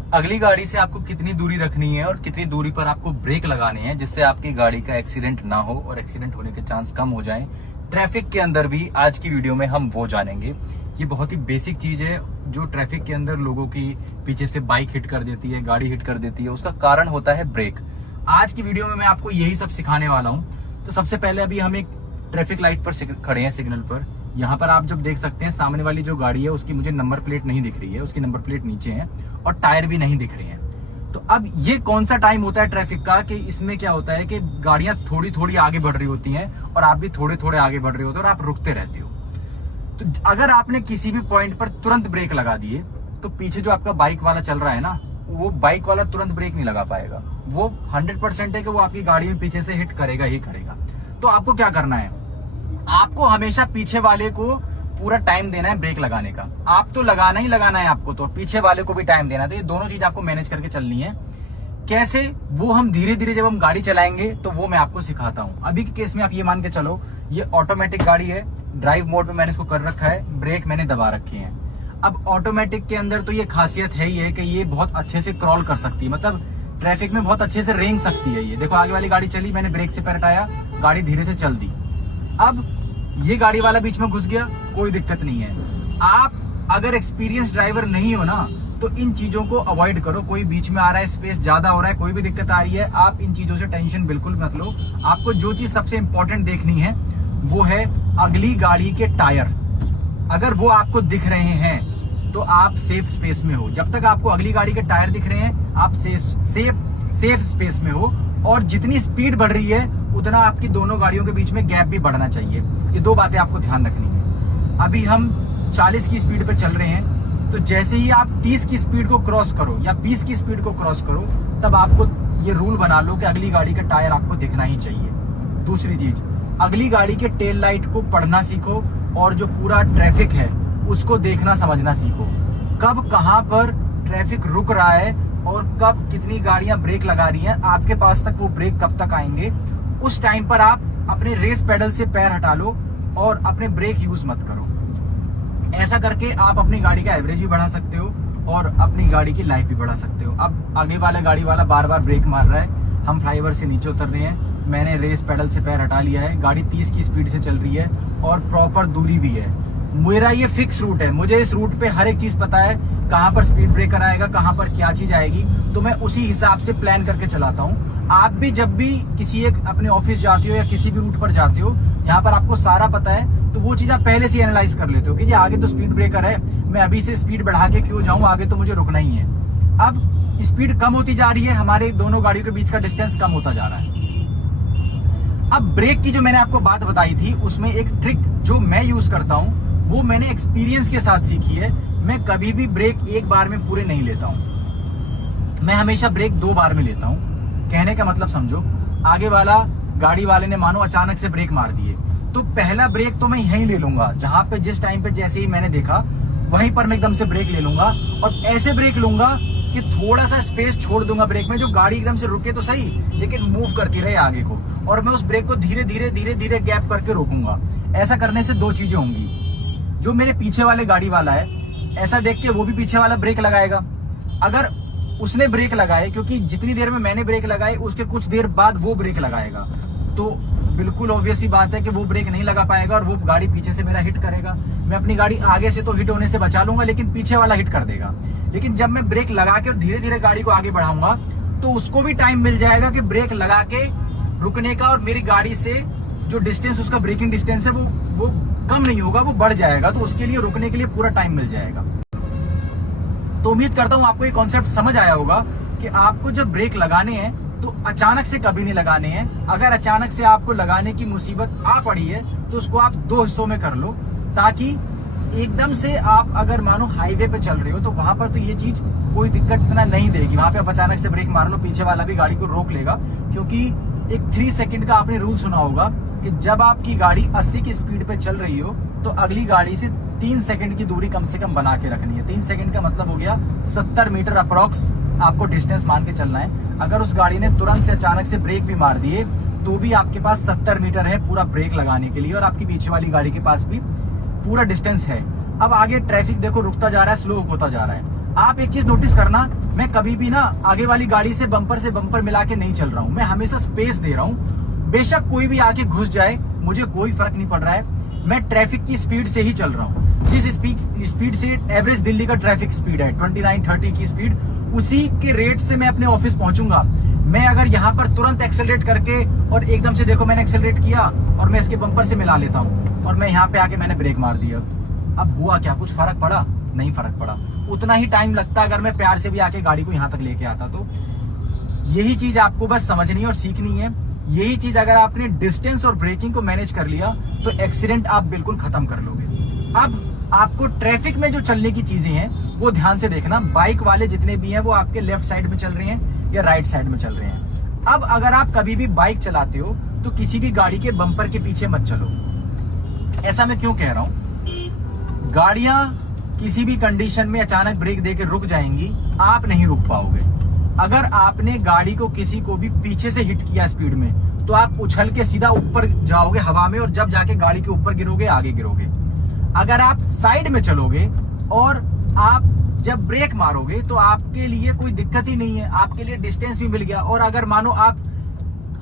अगली गाड़ी से आपको कितनी दूरी रखनी है और कितनी दूरी पर आपको ब्रेक लगाने हैं जिससे आपकी गाड़ी का एक्सीडेंट ना हो और एक्सीडेंट होने के चांस कम हो जाएं ट्रैफिक के अंदर भी। आज की वीडियो में हम वो जानेंगे। ये बहुत ही बेसिक चीज है जो ट्रैफिक के अंदर लोगों की पीछे से बाइक हिट कर देती है, गाड़ी हिट कर देती है, उसका कारण होता है ब्रेक। आज की वीडियो में मैं आपको यही सब सिखाने वाला हूँ। तो सबसे पहले अभी हम एक ट्रैफिक लाइट पर खड़े हैं, सिग्नल पर। यहाँ पर आप जब देख सकते हैं सामने वाली जो गाड़ी है उसकी मुझे नंबर प्लेट नहीं दिख रही है, उसकी नंबर प्लेट नीचे है और टायर भी नहीं दिख रहे हैं। तो अब ये कौन सा टाइम होता है ट्रैफिक का कि इसमें क्या होता है कि गाड़ियां थोड़ी थोड़ी आगे बढ़ रही होती हैं और आप भी थोड़े थोड़े आगे बढ़ रहे होते हैं और आप रुकते रहते हो। तो अगर आपने किसी भी पॉइंट पर तुरंत ब्रेक लगा दिए तो पीछे जो आपका बाइक वाला चल रहा है ना, वो बाइक वाला तुरंत ब्रेक नहीं लगा पाएगा। वो 100% है कि वो आपकी गाड़ी में पीछे से हिट करेगा ही करेगा। तो आपको क्या करना है, आपको हमेशा पीछे वाले को पूरा टाइम देना है ब्रेक लगाने का। आप तो लगाना ही लगाना है आपको, तो पीछे वाले को भी टाइम देना है। तो ये दोनों चीज आपको मैनेज करके चलनी है। कैसे, वो हम धीरे धीरे जब हम गाड़ी चलाएंगे तो वो मैं आपको सिखाता हूं। अभी के केस में आप ये मान के चलो, ये ऑटोमेटिक गाड़ी है, ड्राइव मोड में मैंने इसको कर रखा है, ब्रेक मैंने दबा रखे हैं। अब ऑटोमेटिक के अंदर तो ये खासियत है ही है कि ये बहुत अच्छे से क्रॉल कर सकती है, मतलब ट्रैफिक में बहुत अच्छे से रेंग सकती है। ये देखो आगे वाली गाड़ी चली, मैंने ब्रेक से पैर हटाया, गाड़ी धीरे से चल दी। अब ये गाड़ी वाला बीच में घुस गया, कोई दिक्कत नहीं है। आप अगर एक्सपीरियंस ड्राइवर नहीं हो ना तो इन चीजों को अवॉइड करो। कोई बीच में आ रहा है, स्पेस ज्यादा हो रहा है, कोई भी दिक्कत आ रही है, आप इन चीजों से टेंशन बिल्कुल मत लो। आपको जो चीज सबसे इंपॉर्टेंट देखनी है वो है अगली गाड़ी के टायर। अगर वो आपको दिख रहे हैं तो आप सेफ स्पेस में हो। जब तक आपको अगली गाड़ी के टायर दिख रहे हैं आप सेफ स्पेस में हो। और जितनी स्पीड बढ़ रही है उतना आपकी दोनों गाड़ियों के बीच में गैप भी बढ़ना चाहिए। ये दो बातें आपको ध्यान रखनी है। अभी हम 40 की स्पीड पे चल रहे हैं, तो जैसे ही आप 30 की स्पीड को क्रॉस करो या 20 की स्पीड को क्रॉस करो, तब आपको ये रूल बना लो कि अगली गाड़ी का टायर आपको दिखना ही चाहिए। दूसरी चीज, अगली गाड़ी के टेल लाइट को पढ़ना सीखो और जो पूरा ट्रैफिक है उसको देखना समझना सीखो। कब कहां पर ट्रैफिक रुक रहा है और कब कितनी गाड़ियां ब्रेक लगा रही हैं, आपके पास तक वो ब्रेक कब तक आएंगे, उस टाइम पर आप अपने रेस पेडल से पैर हटा लो और अपने ब्रेक यूज मत करो। ऐसा करके आप अपनी गाड़ी का एवरेज भी बढ़ा सकते हो और अपनी गाड़ी की लाइफ भी बढ़ा सकते हो। अब आगे वाला गाड़ी वाला बार बार ब्रेक मार रहा है, हम फ्लाईओवर से नीचे उतर रहे हैं, मैंने रेस पेडल से पैर हटा लिया है, गाड़ी 30 की स्पीड से चल रही है और प्रॉपर दूरी भी है। मेरा ये फिक्स रूट है, मुझे इस रूट पे हर एक चीज पता है, कहां पर स्पीड ब्रेकर आएगा, कहां पर क्या चीज आएगी, तो मैं उसी हिसाब से प्लान करके चलाता हूँ। आप भी जब भी किसी एक अपने ऑफिस जाते हो या किसी भी रूट पर जाते हो जहां पर आपको सारा पता है, तो वो चीज आप पहले से एनालाइज कर लेते हो कि ये आगे तो स्पीड ब्रेकर है, मैं अभी से स्पीड बढ़ा के क्यों जाऊं, आगे तो मुझे रुकना ही है। अब स्पीड कम होती जा रही है, हमारे दोनों गाड़ियों के बीच का डिस्टेंस कम होता जा रहा है। अब ब्रेक की जो मैंने आपको बात बताई थी उसमें एक ट्रिक जो मैं यूज करता हूं वो मैंने एक्सपीरियंस के साथ सीखी है। मैं कभी भी ब्रेक एक बार में पूरे नहीं लेता हूं, मैं हमेशा ब्रेक 2 बार में लेता हूं। कहने का मतलब समझो, आगे वाला गाड़ी वाले ने मानो अचानक से ब्रेक मार दिए, तो पहला ब्रेक तो मैं यहीं ले लूंगा, जहां पे जिस टाइम पे जैसे ही मैंने देखा वहीं पर मैं एकदम से ब्रेक ले लूंगा और ऐसे ब्रेक लूंगा कि थोड़ा सा स्पेस छोड़ दूंगा ब्रेक में, जो गाड़ी एकदम से रुके तो सही लेकिन मूव करती रहे आगे को, और मैं उस ब्रेक को धीरे धीरे गैप करके रोकूंगा। ऐसा करने से 2 चीजें होंगी, जो मेरे पीछे वाले गाड़ी वाला है ऐसा देख के वो भी पीछे वाला ब्रेक लगाएगा। अगर उसने ब्रेक लगाए, क्योंकि जितनी देर में मैंने ब्रेक लगाए उसके कुछ देर बाद वो ब्रेक लगाएगा, तो बिल्कुल ऑब्वियस ही बात है कि वो ब्रेक नहीं लगा पाएगा और वो गाड़ी पीछे से मेरा हिट करेगा। मैं अपनी गाड़ी आगे से तो हिट होने से बचा लूंगा लेकिन पीछे वाला हिट कर देगा। लेकिन जब मैं ब्रेक लगा के धीरे धीरे गाड़ी को आगे बढ़ाऊंगा तो उसको भी टाइम मिल जाएगा कि ब्रेक लगा के रुकने का, और मेरी गाड़ी से जो डिस्टेंस उसका ब्रेकिंग डिस्टेंस है वो कम नहीं होगा, वो बढ़ जाएगा, तो उसके लिए रुकने के लिए पूरा टाइम मिल जाएगा। तो उम्मीद करता हूं आपको ये कॉन्सेप्ट समझ आया होगा कि आपको जब ब्रेक लगाने हैं तो अचानक से कभी नहीं लगाने हैं। अगर अचानक से आपको लगाने की मुसीबत आ पड़ी है तो उसको आप 2 हिस्सों में कर लो, ताकि एकदम से आप अगर मानो हाईवे पे चल रहे हो तो वहां पर तो ये चीज कोई दिक्कत इतना नहीं देगी। वहां पे आप अचानक से ब्रेक मार लो, पीछे वाला भी गाड़ी को रोक लेगा, क्योंकि एक 3 सेकंड का आपने रूल सुना होगा कि जब आपकी गाड़ी 80 की स्पीड पे चल रही हो तो अगली गाड़ी से 3 सेकंड की दूरी कम से कम बना के रखनी है। 3 सेकंड का मतलब हो गया 70 मीटर अप्रोक्स आपको डिस्टेंस मान के चलना है। अगर उस गाड़ी ने तुरंत से अचानक से ब्रेक भी मार दिए तो भी आपके पास 70 मीटर है पूरा ब्रेक लगाने के लिए, और आपकी पीछे वाली गाड़ी के पास भी पूरा डिस्टेंस है। अब आगे ट्रैफिक देखो रुकता जा रहा है, स्लो होता जा रहा है। आप एक चीज नोटिस करना, मैं कभी भी ना आगे वाली गाड़ी से बम्पर मिला के नहीं चल रहा हूँ। मैं हमेशा स्पेस दे रहा हूँ। बेशक कोई भी आके घुस जाए, मुझे कोई फर्क नहीं पड़ रहा है। मैं ट्रैफिक की स्पीड से ही चल रहा हूँ। जिस स्पीड से एवरेज दिल्ली का ट्रैफिक स्पीड है 29-30 की स्पीड, उसी के रेट से मैं अपने ऑफिस पहुंचूंगा। मैं अगर यहाँ पर तुरंत एक्सेलरेट करके और एकदम से देखो मैंने एक्सेलरेट किया और मैं इसके बम्पर से मिला लेता हूँ और मैं यहाँ पे आके मैंने ब्रेक मार दिया, अब हुआ क्या? कुछ फर्क पड़ा? नहीं फर्क पड़ा। उतना ही टाइम लगता अगर मैं प्यार से भी आके गाड़ी को यहाँ तक लेके आता। तो यही चीज आपको बस समझनी और सीखनी है। यही चीज अगर आपने डिस्टेंस और ब्रेकिंग को मैनेज कर लिया तो एक्सीडेंट आप बिल्कुल खत्म कर लोगे। अब आपको ट्रैफिक में जो चलने की चीजें हैं वो ध्यान से देखना। बाइक वाले जितने भी हैं वो आपके लेफ्ट साइड में चल रहे हैं या राइट साइड में चल रहे हैं। अब अगर आप कभी भी बाइक चलाते हो तो किसी भी गाड़ी के बम्पर के पीछे मत चलो। ऐसा मैं क्यों कह रहा हूं? गाड़ियां किसी भी कंडीशन में अचानक ब्रेक देके रुक जाएंगी, आप नहीं रुक पाओगे। अगर आपने गाड़ी को किसी को भी पीछे से हिट किया स्पीड में, तो आप उछल के सीधा ऊपर जाओगे हवा में और जब जाके गाड़ी के ऊपर गिरोगे, आगे गिरोगे। अगर आप साइड में चलोगे और आप जब ब्रेक मारोगे तो आपके लिए कोई दिक्कत ही नहीं है, आपके लिए डिस्टेंस भी मिल गया। और अगर मानो आप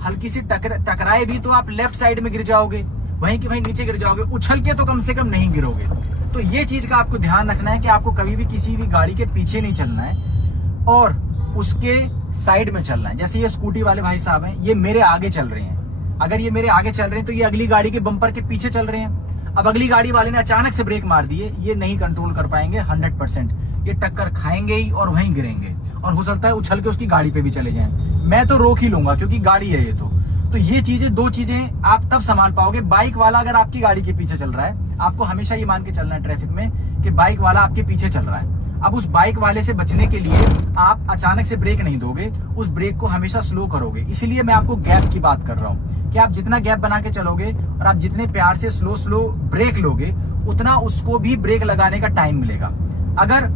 हल्की सी टकराए भी तो आप लेफ्ट साइड में गिर जाओगे, वहीं के वहीं नीचे गिर जाओगे, उछल के तो कम से कम नहीं गिरोगे। तो ये चीज का आपको ध्यान रखना है कि आपको कभी भी किसी भी गाड़ी के पीछे नहीं चलना है और उसके साइड में चलना है। जैसे ये स्कूटी वाले भाई साहब हैं, ये मेरे आगे चल रहे हैं। अगर ये मेरे आगे चल रहे हैं तो ये अगली गाड़ी के बम्पर के पीछे चल रहे हैं। अब अगली गाड़ी वाले ने अचानक से ब्रेक मार दिए, ये नहीं कंट्रोल कर पाएंगे 100%। ये टक्कर खाएंगे ही और वहीं गिरेंगे और हो सकता है उछल के उसकी गाड़ी पे भी चले जाएं। मैं तो रोक ही लूंगा क्योंकि गाड़ी है ये तो ये चीजें, दो चीजें आप तब संभाल पाओगे। बाइक वाला अगर आपकी गाड़ी के पीछे चल रहा है, आपको हमेशा ये मान के चलना है ट्रैफिक में कि बाइक वाला आपके पीछे चल रहा है। अब उस बाइक वाले से बचने के लिए आप अचानक से ब्रेक नहीं दोगे, उस ब्रेक को हमेशा स्लो करोगे। इसीलिए मैं आपको गैप की बात कर रहा हूँ कि आप जितना गैप बना के चलोगे और आप जितने प्यार से स्लो ब्रेक लोगे, उतना उसको भी ब्रेक लगाने का टाइम मिलेगा। अगर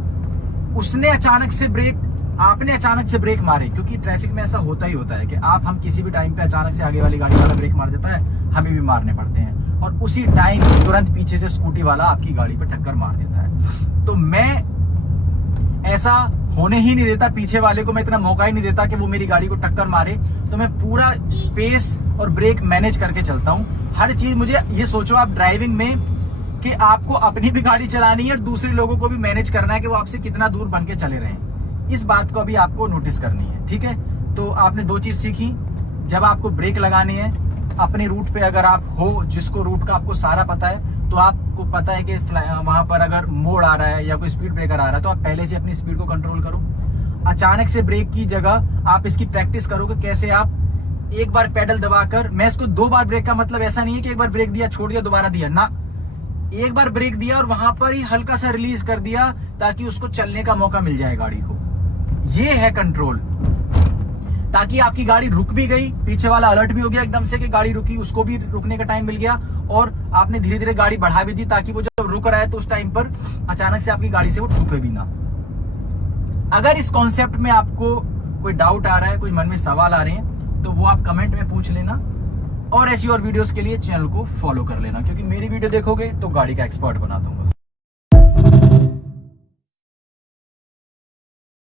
उसने अचानक से ब्रेक, आपने अचानक से ब्रेक मारे, क्योंकि ट्रैफिक में ऐसा होता ही होता है कि हम किसी भी टाइम पे अचानक से आगे वाली गाड़ी वाला ब्रेक मार देता है, हमें भी मारने पड़ते हैं और उसी टाइम तुरंत पीछे से स्कूटी वाला आपकी गाड़ी पे टक्कर मार देता है। तो मैं ऐसा होने ही नहीं देता, पीछे वाले को मैं इतना मौका ही नहीं देता कि वो मेरी गाड़ी को टक्कर मारे। तो मैं पूरा स्पेस और ब्रेक मैनेज करके चलता हूँ। हर चीज मुझे, ये सोचो आप ड्राइविंग में कि आपको अपनी भी गाड़ी चलानी है और दूसरे लोगों को भी मैनेज करना है कि वो आपसे कितना दूर बन के चले रहे हैं। इस बात को अभी आपको नोटिस करनी है, ठीक है? तो आपने दो चीज सीखी। जब आपको ब्रेक लगानी है अपने रूट पे, अगर आप हो जिसको रूट का आपको सारा पता है, तो आपको पता है कि वहां पर अगर मोड़ आ रहा है या कोई स्पीड ब्रेकर आ रहा है, तो आप पहले से अपनी स्पीड को कंट्रोल करो। अचानक से ब्रेक की जगह आप इसकी प्रैक्टिस करो कि कैसे आप एक बार पेडल दबाकर, मैं इसको 2 बार ब्रेक का मतलब ऐसा नहीं है कि एक बार ब्रेक दिया छोड़ दिया दोबारा दिया ना, एक बार ब्रेक दिया और वहां पर ही हल्का सा रिलीज कर दिया ताकि उसको चलने का मौका मिल जाए गाड़ी को। ये है कंट्रोल, ताकि आपकी गाड़ी रुक भी गई, पीछे वाला अलर्ट भी हो गया एकदम से कि गाड़ी रुकी, उसको भी रुकने का टाइम मिल गया और आपने धीरे धीरे गाड़ी बढ़ा भी दी ताकि वो जब रुक रहा है तो उस टाइम पर अचानक से आपकी गाड़ी से वो ठुके भी ना। अगर इस कॉन्सेप्ट में आपको कोई डाउट आ रहा है, कोई मन में सवाल आ रहे हैं, तो वो आप कमेंट में पूछ लेना और ऐसी और वीडियोस के लिए चैनल को फॉलो कर लेना, क्योंकि मेरी वीडियो देखोगे तो गाड़ी का एक्सपर्ट बना दूंगा।